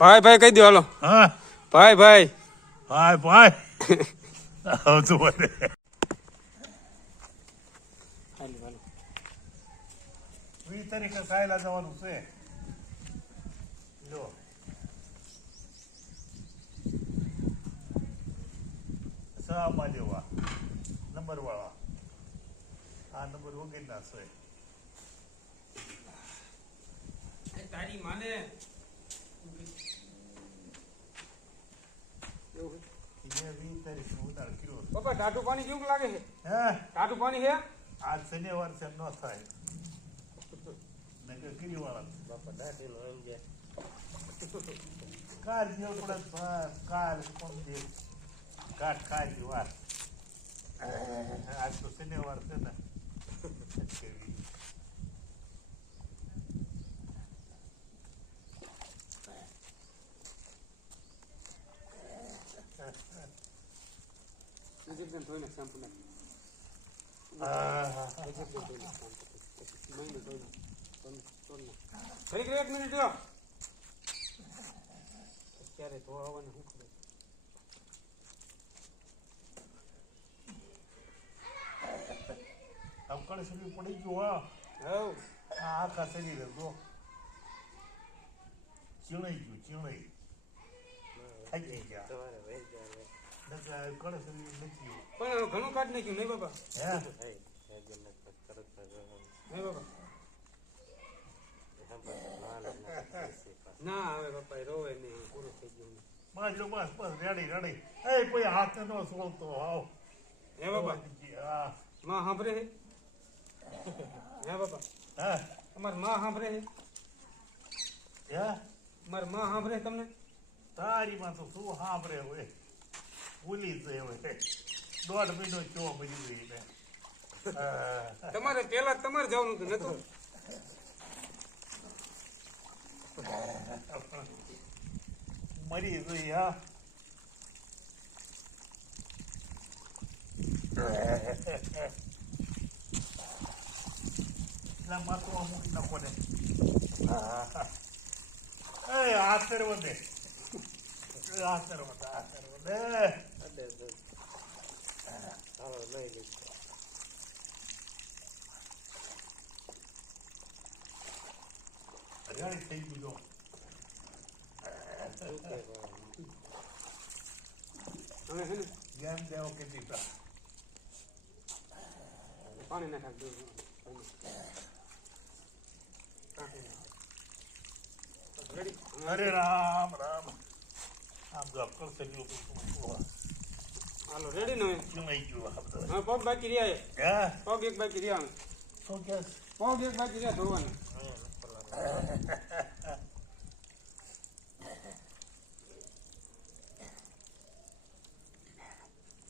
ભાઈ ભાઈ કહી દો હાલો. હા ભાઈ ભાઈ ભાઈ ભાઈ આવતું હોય 20 તારીખે સાયલા જવાનું છે જો સામા લેવા નંબર વાળા આ નંબર વગેરે ના છે તારી માને એ 20 તારીખે ઉતાર કર્યો પપ્પા ટાટું પાણી કેવું લાગે છે? હે ટાટું પાણી છે? આજ શનિવાર છે ન થાય નકર કરી વાળા બાપા દાઢીનો એમ જે કાલ જેવું પડે કાલ કોણ દે કાટ ખાઈ વાર આજ તો શનિવાર છે ને ઇન્જેક્શન ધોઈને શેમ્પુ નાખ. ઇન્જેક્શન ધોઈને શેમ્પુ નાખ. મહિને ધોઈને. એક મિનિટ જો. અત્યારે ધોવા આવવાને શું ખબર? અવકાળ શરીર પડી ગયું હા હવ આ આખા શરીરે જો ચીણાઈ ગયું ચીણાઈ થાકી ગયા તમારે વહી જાય નકર અવકાળ શરીર નથી પણ ઘણું કાઢ નાખ્યું નહીં બાબા? હે નહીં બાબા? ના હવે બાપા એ રોવે નહીં, પૂરું થઈ ગયું. બસ જો બસ બસ રેડી રેડી એ કોઈ હાથ ન છોડતો આવ હે બાબા? હા માં સાંભળે છે? હે બાબા? હા અમારી માં સાંભળે છે? હે મારી માં સાંભળે છે તમને? તારી માં તો શું સાંભળે હોય ભૂલી જાય હોય 1.5 મહિનો ચો બની ગઈ ને તમારે પેલા તમારે જવાનું હતું નતું? મરી ગઈ હા ના માથું મૂકી નાખો ને હાથ ફેરવો દે હાથ ફેરવો દે હાલો લઈ લઈશ હરિયાળી થઈ ગયું જો હવે છે ને જેમ દેવો કે દીધા પાણી ના ખાક દઉં. રેડી? હરે રામ રામ આમ જો અક્કલ થઈ ગયું હાલો રેડી ને હવે? ચૂમાઈ ગયું આપણે હવે પગ બાકી રહ્યા છે. હે પગ એક બાકી રહ્યા. શું કે પગ એક બાકી રહ્યા ધોવાના.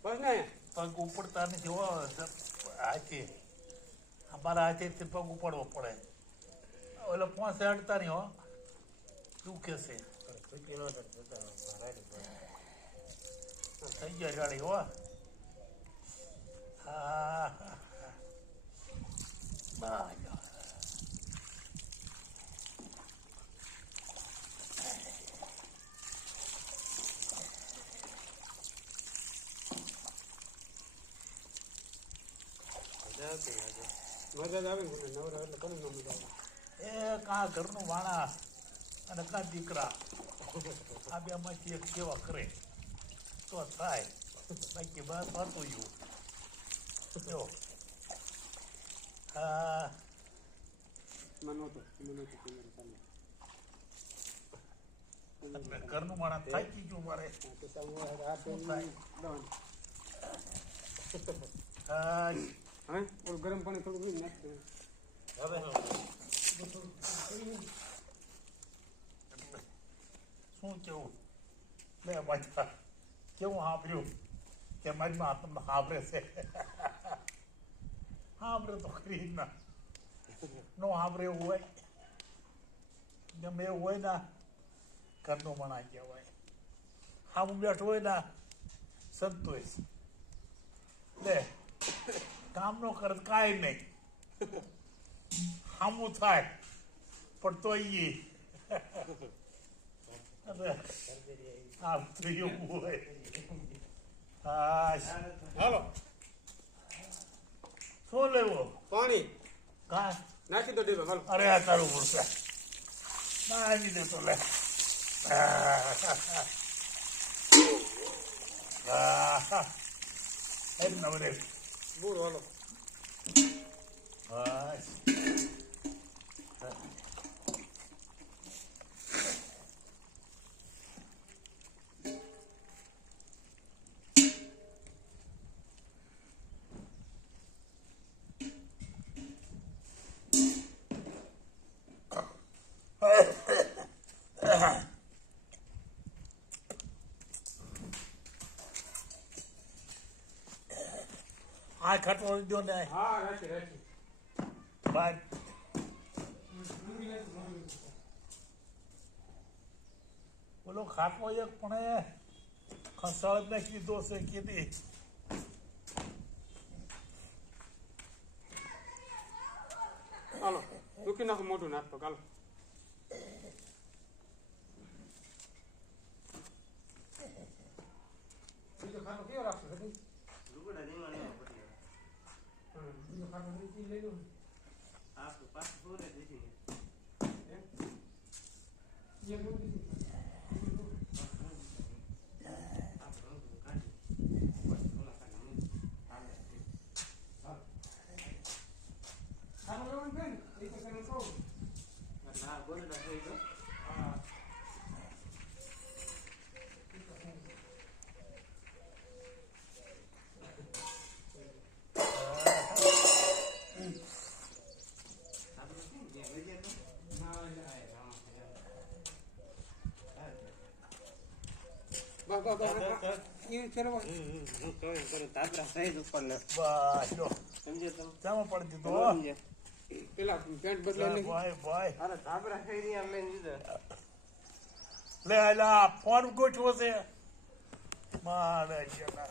બસ ને પગ ઉપડતા નથી હો હાથે અમારા હાથેથી પગ ઉપાડવો પડે ઓલો પોસે અડતા નહીં હો દુખે છે છૂટી નો થઈ થઈ ગયા ગાડી હો હા બાય મજા જ આવે ને નવરા એટલે કોને ન મજા આવે? એ કાં ઘરનું વાણા અને કાં દીકરા આ બે માંથી એક સેવા કરે તો થાય બાકી બસ હતું જો હા ઘરનું માણસ થાકી ગયું મારે હા હવે ઓલું ગરમ પાણી થોડું નાખી હવે શું કેવું લે મજા કેવું સાંભળ્યું કે મારીમાં તમને સાંભળે છે સાંભળે તો ખરી ના નો સાંભળે એવું હોય ગમે એવું હોય ને ઘરનું મણા કહેવાય સામું બેઠું હોય ને સંતોષ લે કામ નો કરત કાંઈ નહીં સામું થાય પણ તો એ આમ તો એવું હોય હા હાલો શું લેવો પાણી કા નાખી દો ડીબા હાલો અરે આ તારું પડશે ના આવી દે તો લે એમ નવરે બૂર હાલો બસ આ ખટો દો ને હા રાખી રાખી બાર બોલો ખાટલો એક પણ એ ખસાળ ને કીધો છે કીધી હાલો દુખી નાખો મોટું નાખતો હાલો બીજો ખાતો કેવો રાખશો સગી? લુગડા દેવાને પડી બીજો ખાતો લઈ લો આ તો પાછું બોલે દીધી એક મિનિટ આ તો કાઢી ઓલા કાઢી ખાતો લેવાનું છે ને એ તો તને કહું ના બોલે ના થઈ ગયો હા આ તો શું કે વજે તો એ ફેરવા હું કહું કરું તાપરા સાઈઝ ઉપર ને બસ જો સમજે તમે ચામાં પડી દીધો હો. સમજે પેલા પેન્ટ બદલાઈ નહીં ભાઈ ભાઈ અરે તાપરા થઈ રહ્યા લઈને દીધા લે આલા ફોન ગોઠવો છે મારે જના